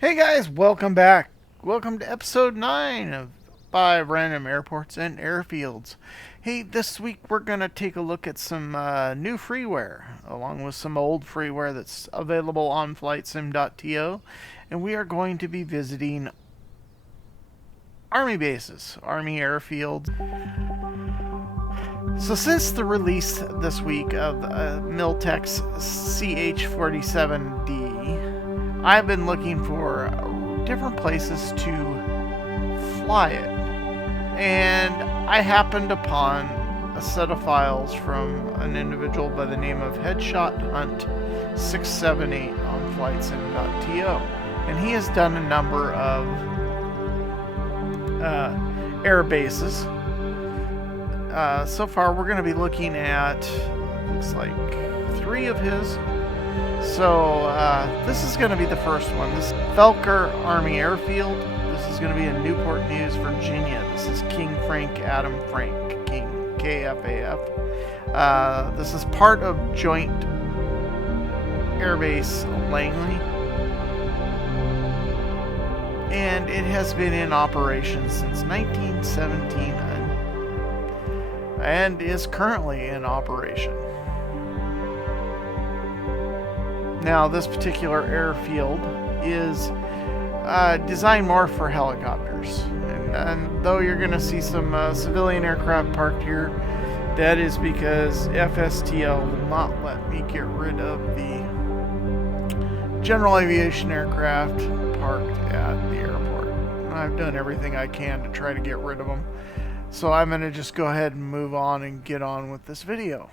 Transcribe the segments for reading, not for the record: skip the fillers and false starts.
Hey guys, welcome back. Welcome to episode 9 of 5 Random Airports and Airfields. Hey, this week we're going to take a look at some new freeware, along with some old freeware that's available on flightsim.to. And we are going to be visiting Army bases, Army airfields. So since the release this week of Miltech's CH-47D, I've been looking for different places to fly it. And I happened upon a set of files from an individual by the name of Headshot Hunt 678 on flightsim.to. And he has done a number of air bases. So far we're going to be looking at, looks like 3 of his. So this is going to be the first one. This is Felker Army Airfield. This is going to be in Newport News, Virginia. This is King Frank Adam Frank, King KFAF. This is part of Joint Airbase Langley. And it has been in operation since 1917 and is currently in operation. Now, this particular airfield is designed more for helicopters. And though you're going to see some civilian aircraft parked here, that is because FSTL will not let me get rid of the general aviation aircraft parked at the airport. I've done everything I can to try to get rid of them. So I'm going to just go ahead and move on and get on with this video.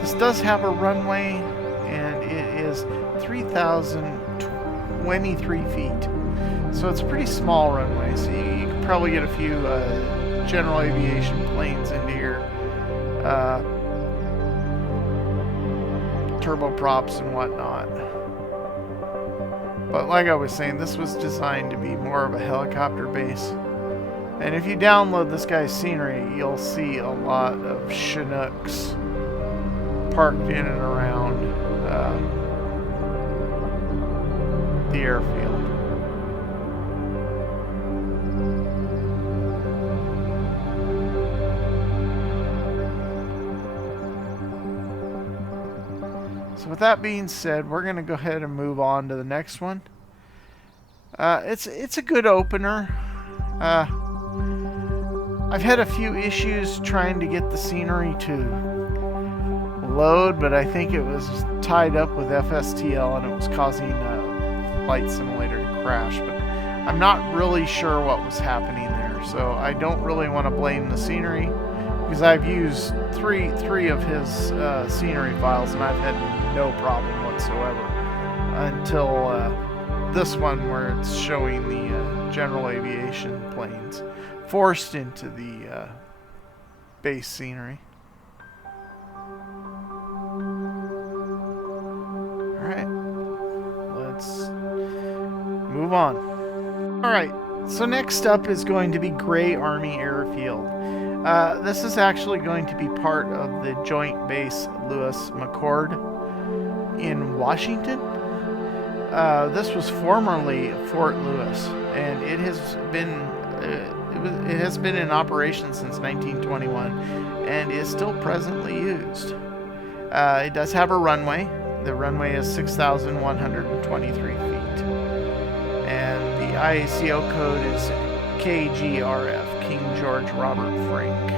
This does have a runway, and it is 3,023 feet. So it's a pretty small runway, so you could probably get a few general aviation planes into here. Turboprops and whatnot. But like I was saying, this was designed to be more of a helicopter base. And if you download this guy's scenery, you'll see a lot of Chinooks parked in and around the airfield. So with that being said, we're going to go ahead and move on to the next one. It's a good opener. I've had a few issues trying to get the scenery to load, but I think it was tied up with FSTL and it was causing Flight Simulator to crash. But I'm not really sure what was happening there, so I don't really want to blame the scenery, because I've used three of his scenery files and I've had no problem whatsoever until this one, where it's showing the general aviation planes forced into the base scenery. Alright, let's move on. Alright, so next up is going to be Gray Army Airfield. This is actually going to be part of the Joint Base Lewis McChord in Washington. This was formerly Fort Lewis, and it has been in operation since 1921 and is still presently used. It does have a runway. The runway is 6,123 feet. And the IACO code is KGRF, King George Robert Frank.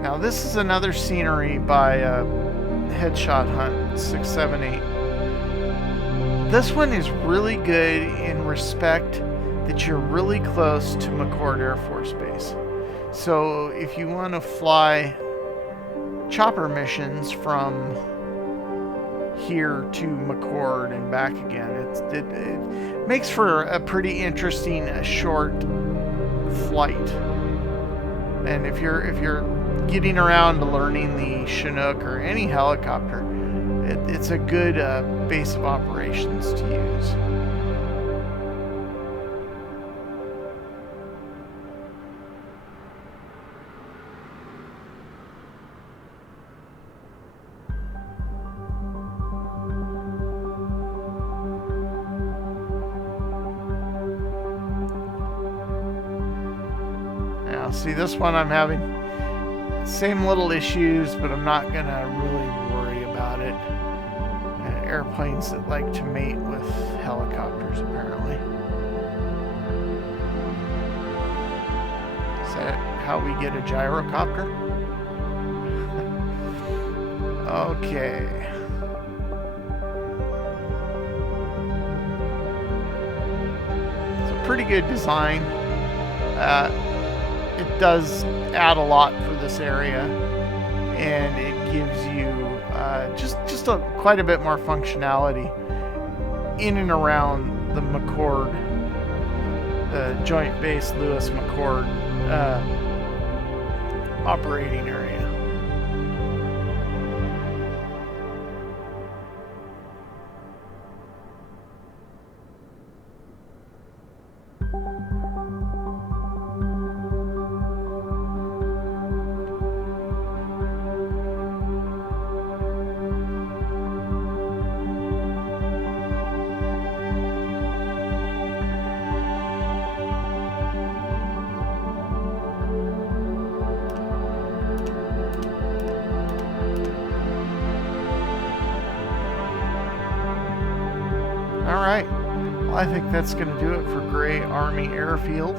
Now this is another scenery by Headshot Hunt 678. This one is really good in respect that you're really close to McCord Air Force Base. So if you want to fly chopper missions from here to McCord and back again, it makes for a pretty interesting short flight. And if you're getting around to learning the Chinook or any helicopter, it's a good base of operations to use. Now, see, this one I'm having same little issues, but I'm not gonna really worry about it. Airplanes that like to mate with helicopters, apparently. Is that how we get a gyrocopter? Okay. It's a pretty good design. It does add a lot for this area, and it gives you just quite a bit more functionality in and around the McCord, the Joint Base Lewis McCord operating area. Alright, well, I think that's going to do it for Gray Army Airfield.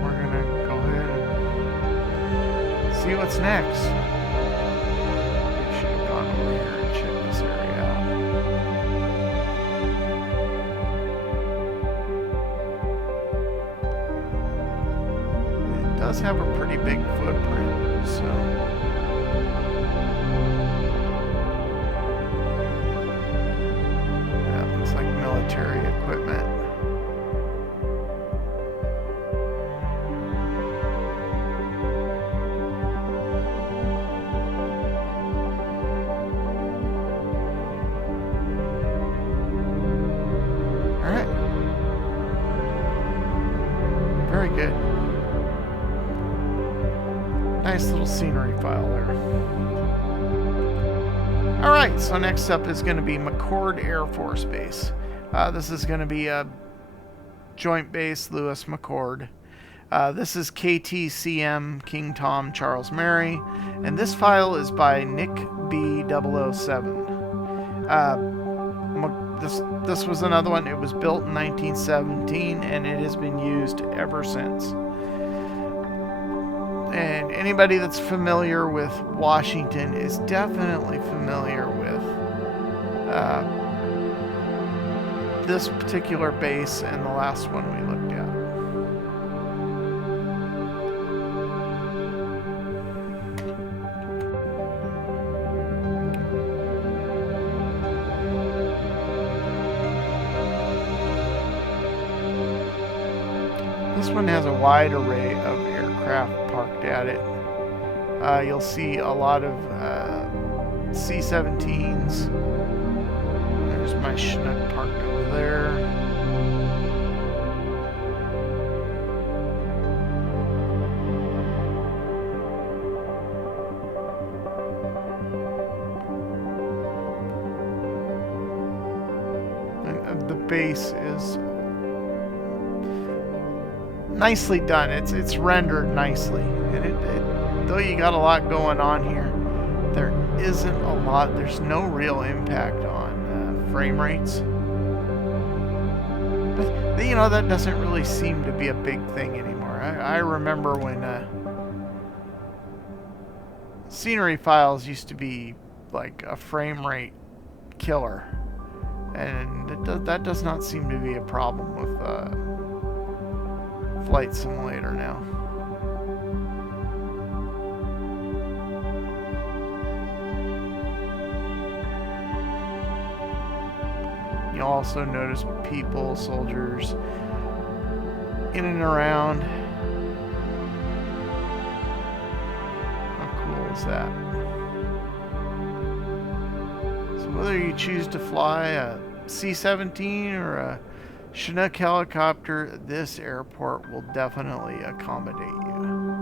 We're going to go ahead and see what's next. We should have gone over here and checked this area out. It does have a pretty big footprint, so... military equipment. All right. Very good. Nice little scenery file there. All right, so next up is going to be McCord Air Force Base. This is going to be a Joint Base Lewis McCord. This is KTCM King Tom Charles Mary, and this file is by Nick B007. This was another one. It was built in 1917, and it has been used ever since. And anybody that's familiar with Washington is definitely familiar with this particular base and the last one we looked at. This one has a wide array of aircraft parked at it. You'll see a lot of C-17s. There's my Chinook parked over there. And the base is nicely done. It's rendered nicely, and though you got a lot going on here, there isn't a lot. There's no real impact on frame rates. But you know, that doesn't really seem to be a big thing anymore. I remember when scenery files used to be like a frame rate killer, and that does not seem to be a problem with Flight Simulator now. You'll also notice people, soldiers, in and around. How cool is that? So whether you choose to fly a C-17 or a Chinook helicopter, this airport will definitely accommodate you.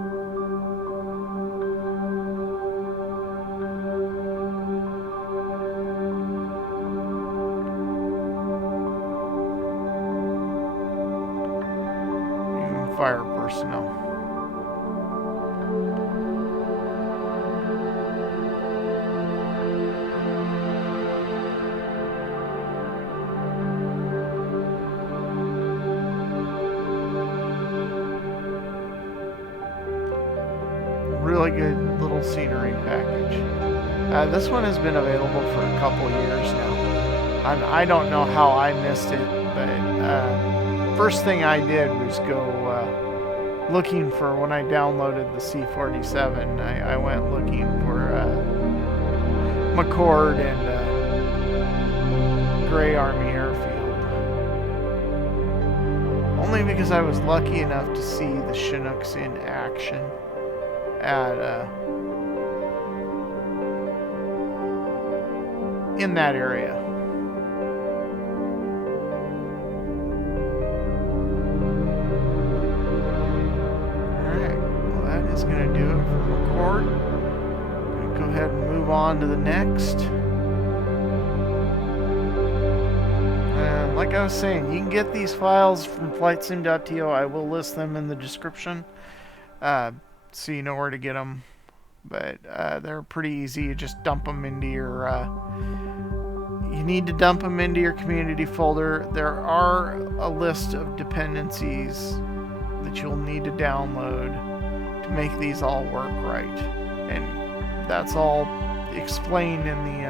Fire personnel. Really good little scenery package. This one has been available for a couple years now. I don't know how I missed it, but first thing I did was go looking for, when I downloaded the C-47, I went looking for McCord and Gray Army Airfield. Only because I was lucky enough to see the Chinooks in action at in that area. Is going to do it for McCord. Going to go ahead and move on to the next. And like I was saying, you can get these files from flightsim.to. I will list them in the description, so you know where to get them. But they're pretty easy. You just dump them into your. You need to dump them into your community folder. There are a list of dependencies that you'll need to download to make these all work right, and that's all explained in the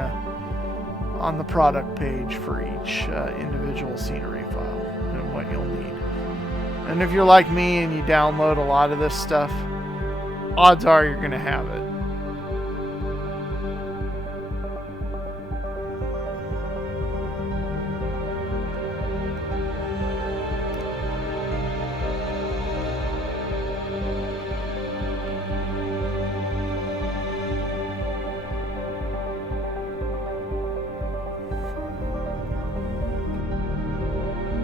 on the product page for each individual scenery file and what you'll need. And if you're like me and you download a lot of this stuff, odds are you're gonna have it.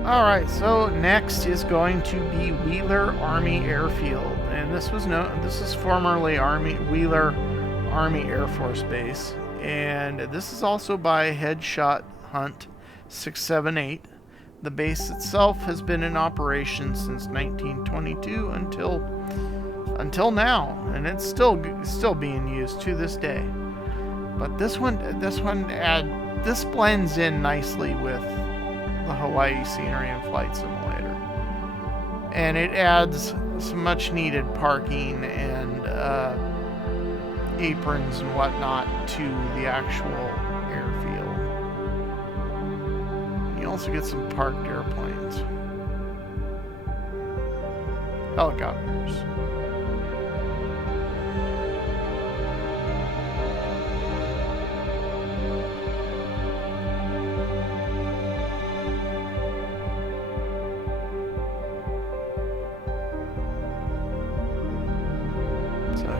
Alright, so next is going to be Wheeler Army Airfield, and this is formerly Wheeler Army Air Force Base, and this is also by Headshot Hunt 678. The base itself has been in operation since 1922 until now, and it's still being used to this day. But this blends in nicely with the Hawaii scenery and Flight Simulator, and it adds some much needed parking and aprons and whatnot to the actual airfield. You also get some parked airplanes, helicopters.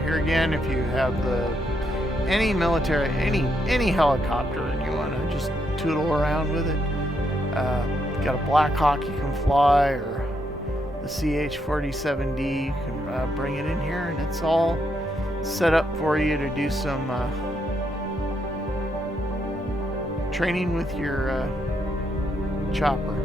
Here again, if you have any military, any helicopter, and you want to just tootle around with it, you've got a Black Hawk you can fly, or the CH-47D, you can bring it in here, and it's all set up for you to do some training with your chopper.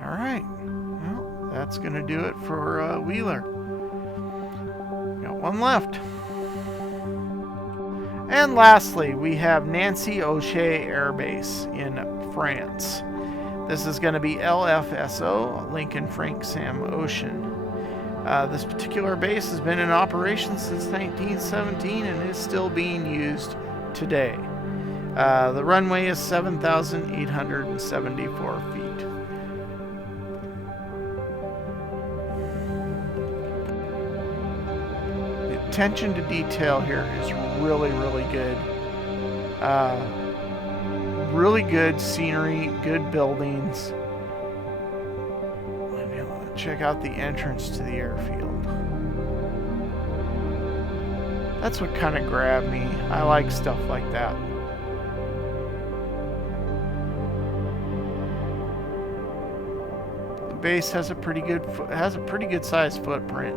All right. that's going to do it for Wheeler. Got one left. And lastly, we have Nancy O'Shea Air Base in France. This is going to be LFSO, Lincoln Frank Sam Ocean. This particular base has been in operation since 1917 and is still being used today. The runway is 7,874 feet. The attention to detail here is really, really good. Really good scenery, good buildings. Check out the entrance to the airfield. That's what kind of grabbed me. I like stuff like that. The base has a pretty good sized footprint.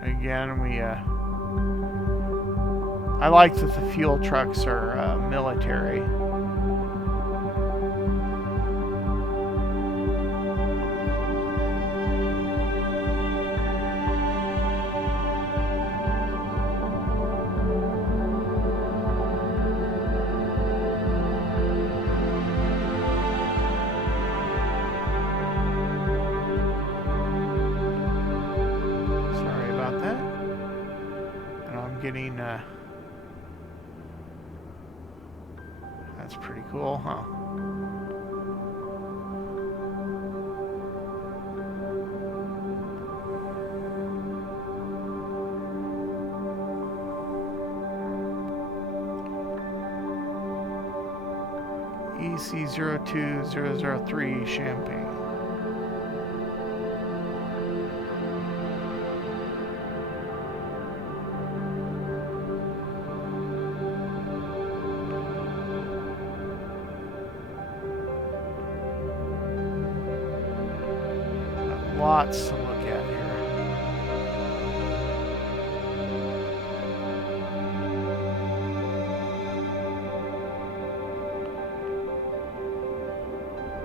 Again, I like that the fuel trucks are military. Getting that's pretty cool, huh? EC02003 Champagne. Lots to look at here.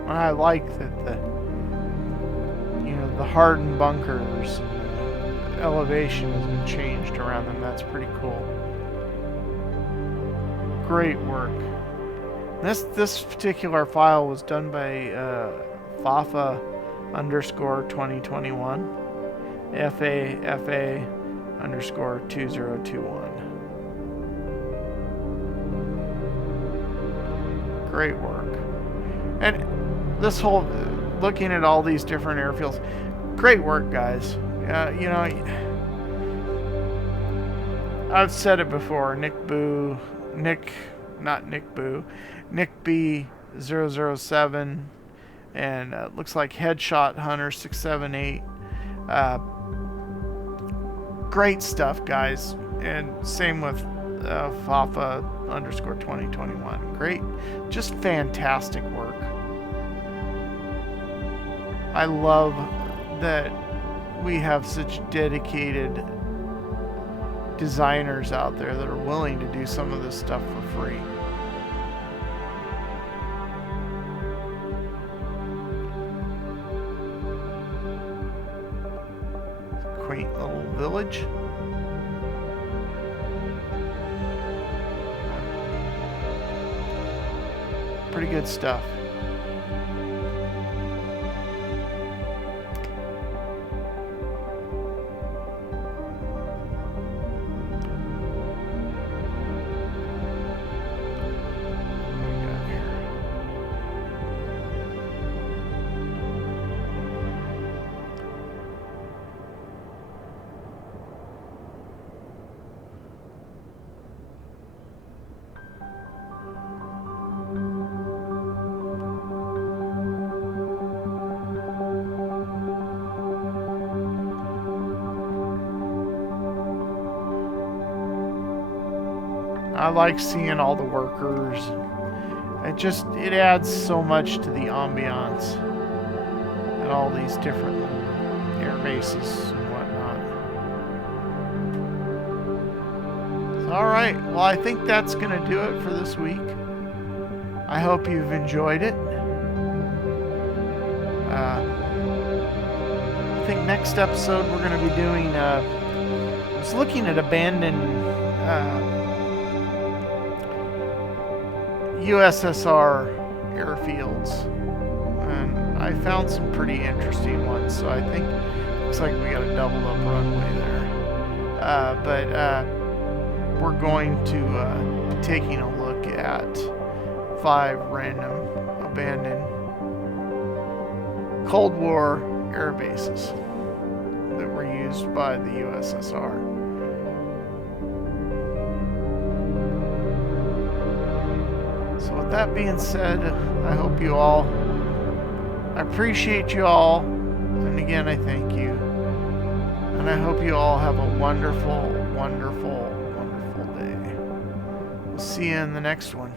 I like that the hardened bunkers and the elevation has been changed around them. That's pretty cool. Great work. This particular file was done by Fafa _2021 FA _2021. Great work. And this whole looking at all these different airfields, great work, guys. I've said it before. Nick B007 and looks like Headshot Hunter 678. Great stuff, guys. And same with Fafa _2021. Great, just fantastic work. I love that we have such dedicated designers out there that are willing to do some of this stuff for free. Quaint little village. Pretty good stuff. I like seeing all the workers. It adds so much to the ambiance at all these different air bases and whatnot. So, all right, well, I think that's going to do it for this week. I hope you've enjoyed it. I think next episode we're going to be doing, I was looking at abandoned USSR airfields, and I found some pretty interesting ones, so I think looks like we got a doubled up runway there. But we're going to be taking a look at 5 random abandoned Cold War air bases that were used by the USSR. So with that being said, I hope you all, I appreciate you all, and again I thank you, and I hope you all have a wonderful, wonderful, wonderful day. We'll see you in the next one.